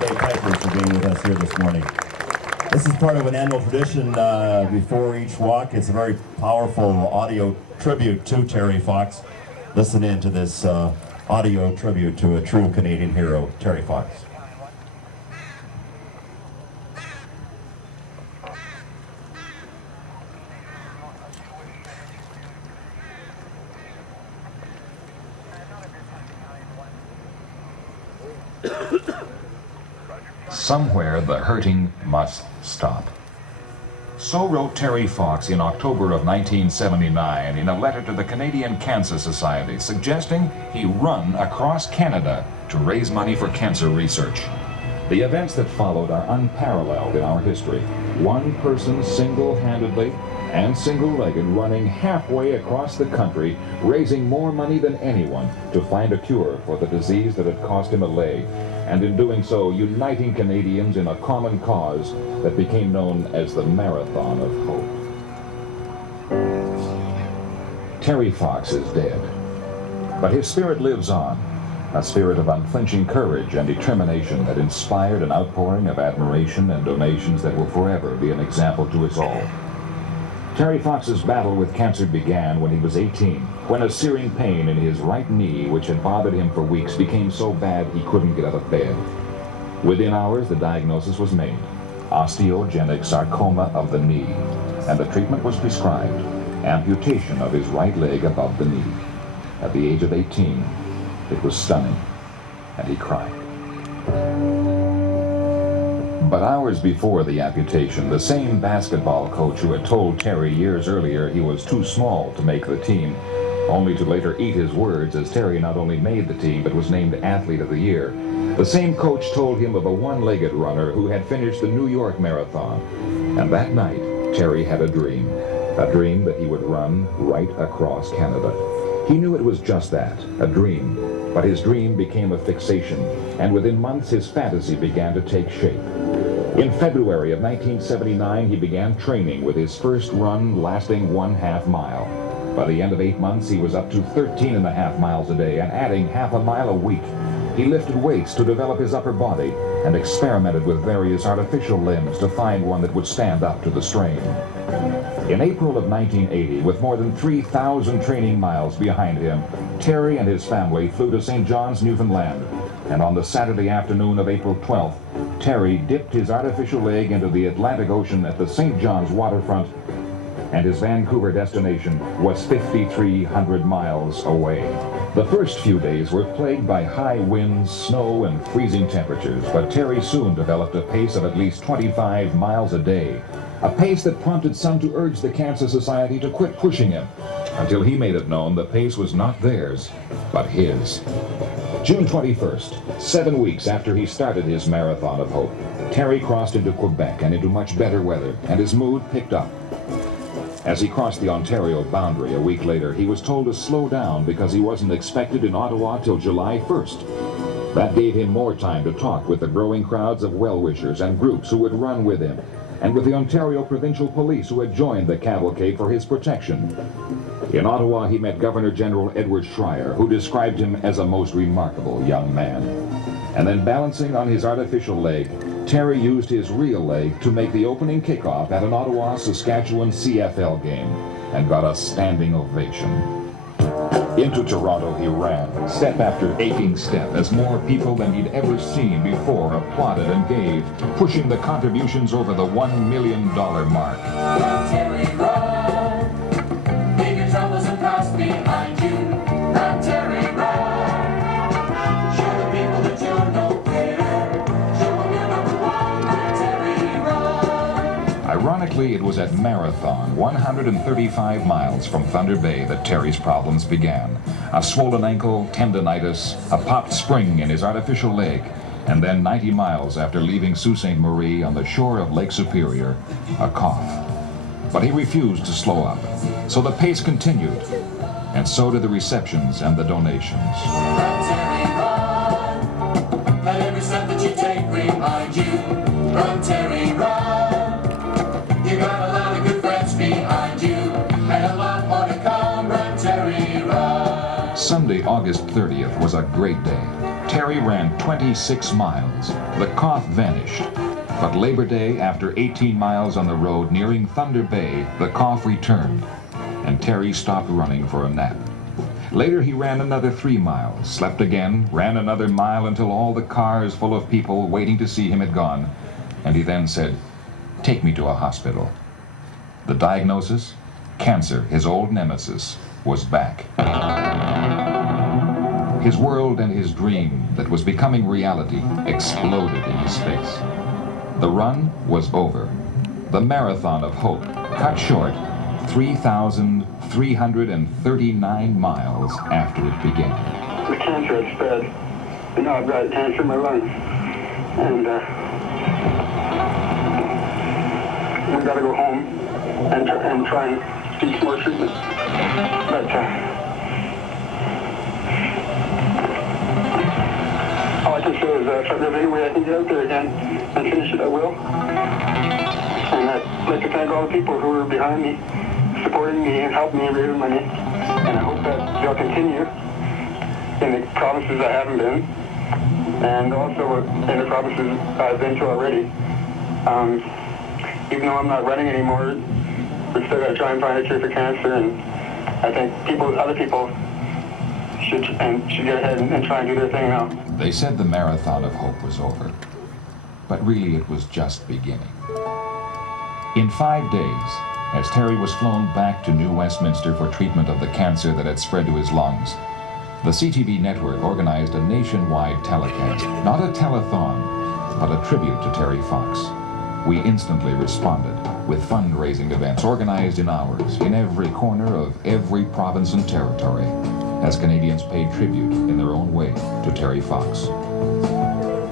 Dave Piper for being with us here this morning. This is part of an annual tradition before each walk. It's a very powerful audio tribute to Terry Fox. Listen in to this audio tribute to a true Canadian hero, Terry Fox. Somewhere the hurting must stop. So wrote Terry Fox in October of 1979 in a letter to the Canadian Cancer Society, suggesting he run across Canada to raise money for cancer research. The events that followed are unparalleled in our history. One person single-handedly and single-legged running halfway across the country, raising more money than anyone to find a cure for the disease that had cost him a leg, and in doing so, uniting Canadians in a common cause that became known as the Marathon of Hope. Terry Fox is dead, but his spirit lives on, a spirit of unflinching courage and determination that inspired an outpouring of admiration and donations that will forever be an example to us all. Terry Fox's battle with cancer began when he was 18, when a searing pain in his right knee, which had bothered him for weeks, became so bad he couldn't get out of bed. Within hours, the diagnosis was made: osteogenic sarcoma of the knee, and the treatment was prescribed: amputation of his right leg above the knee. At the age of 18, it was stunning, and he cried. But hours before the amputation, the same basketball coach who had told Terry years earlier he was too small to make the team, only to later eat his words as Terry not only made the team but was named Athlete of the Year. The same coach told him of a one-legged runner who had finished the New York Marathon. And that night, Terry had a dream that he would run right across Canada. He knew it was just that, a dream, but his dream became a fixation, and within months his fantasy began to take shape. In February of 1979, he began training with his first run lasting 1/2 mile. By the end of 8 months, he was up to 13.5 miles a day and adding half a mile a week. He lifted weights to develop his upper body and experimented with various artificial limbs to find one that would stand up to the strain. In April of 1980, with more than 3,000 training miles behind him, Terry and his family flew to St. John's, Newfoundland. And on the Saturday afternoon of April 12th, Terry dipped his artificial leg into the Atlantic Ocean at the St. John's waterfront, and his Vancouver destination was 5,300 miles away. The first few days were plagued by high winds, snow, and freezing temperatures, but Terry soon developed a pace of at least 25 miles a day, a pace that prompted some to urge the Cancer Society to quit pushing him, until he made it known the pace was not theirs, but his. June 21st, 7 weeks after he started his Marathon of Hope, Terry crossed into Quebec and into much better weather, and his mood picked up. As he crossed the Ontario boundary a week later, he was told to slow down because he wasn't expected in Ottawa till July 1st. That gave him more time to talk with the growing crowds of well-wishers and groups who would run with him, and with the Ontario Provincial Police who had joined the cavalcade for his protection. In Ottawa, he met Governor General Edward Schreier, who described him as a most remarkable young man. And then, balancing on his artificial leg, Terry used his real leg to make the opening kickoff at an Ottawa, Saskatchewan CFL game, and got a standing ovation. Into Toronto he ran, step after aching step, as more people than he'd ever seen before applauded and gave, pushing the contributions over the $1 million mark. Run, Terry, run. Leave your troubles and past behind you. Run, Terry, run. Show the people that you're no quitter. Show them you're number one. Run, Terry, run. Ironically, it was at Marathon, 135 miles from Thunder Bay, that Terry's problems began. A swollen ankle, tendonitis, a popped spring in his artificial leg, and then 90 miles after leaving Sault Ste. Marie on the shore of Lake Superior, a cough. But he refused to slow up, so the pace continued, and so did the receptions and the donations. Run, Terry, run. Let every step that you take remind you. Run, Terry, run. You got a lot of good friends behind you, and a lot more to come. Run, Terry, run. Sunday, August 30th was a great day. Terry ran 26 miles. The cough vanished. But Labor Day, after 18 miles on the road nearing Thunder Bay, the cough returned, and Terry stopped running for a nap. Later he ran another 3 miles, slept again, ran another mile until all the cars full of people waiting to see him had gone, and he then said, "Take me to a hospital." The diagnosis? Cancer, his old nemesis, was back. His world and his dream that was becoming reality exploded in his face. The run was over. The marathon of hope cut short 3,339 miles after it began. The cancer had spread. You know, I've got cancer in my lungs. And we got to go home and try and seek more treatment. But all I can say is if there's any way I can get out there again and finish it, I will. And I'd like to thank all the people who were behind me, supporting me and helping me raise money. And I hope that they'll continue in the provinces I haven't been, and also in the provinces I've been to already. Even though I'm not running anymore, we're still got to try and find a cure for cancer, and I think other people should get ahead and try and do their thing now. They said the marathon of hope was over, but really it was just beginning. In 5 days, as Terry was flown back to New Westminster for treatment of the cancer that had spread to his lungs, the CTV network organized a nationwide telecast, not a telethon, but a tribute to Terry Fox. We instantly responded with fundraising events organized in hours in every corner of every province and territory, as Canadians paid tribute in their own way to Terry Fox.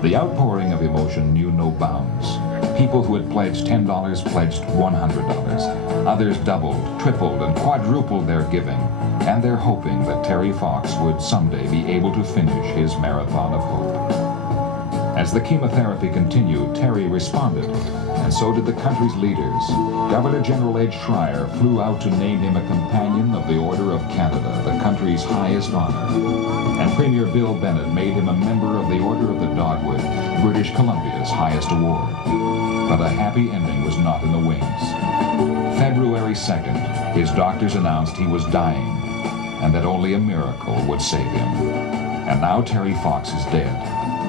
The outpouring of emotion knew no bounds. People who had pledged $10 pledged $100. Others doubled, tripled, and quadrupled their giving, and they're hoping that Terry Fox would someday be able to finish his marathon of hope. As the chemotherapy continued, Terry responded, and so did the country's leaders. Governor General Ed Schreier flew out to name him a Companion of the Order of Canada, the country's highest honor. And Premier Bill Bennett made him a member of the Order of the Dogwood, British Columbia's highest award. But a happy ending was not in the wings. February 2nd, his doctors announced he was dying, and that only a miracle would save him. And now Terry Fox is dead,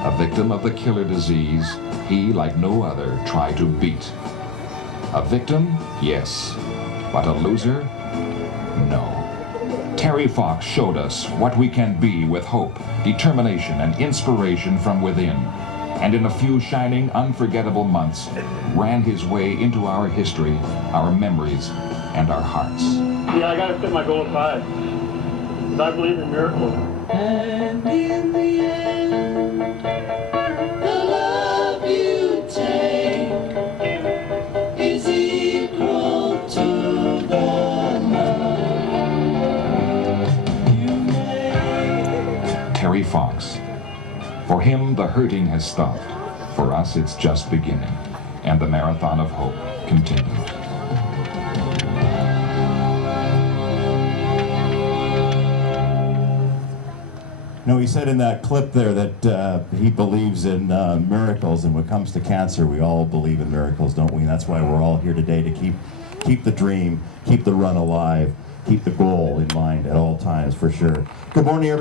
a victim of the killer disease he, like no other, tried to beat. A victim? Yes. But a loser? No. Terry Fox showed us what we can be with hope, determination, and inspiration from within. And in a few shining, unforgettable months, ran his way into our history, our memories, and our hearts. Yeah, I got to set my goals high, because I believe in miracles. And in the end, the love you take is equal to the love you make. Terry Fox. For him, the hurting has stopped. For us, it's just beginning. And the marathon of hope continues. No, he said in that clip there that he believes in miracles, and when it comes to cancer, we all believe in miracles, don't we? And that's why we're all here today, to keep the dream, keep the run alive, keep the goal in mind at all times, for sure. Good morning, everybody.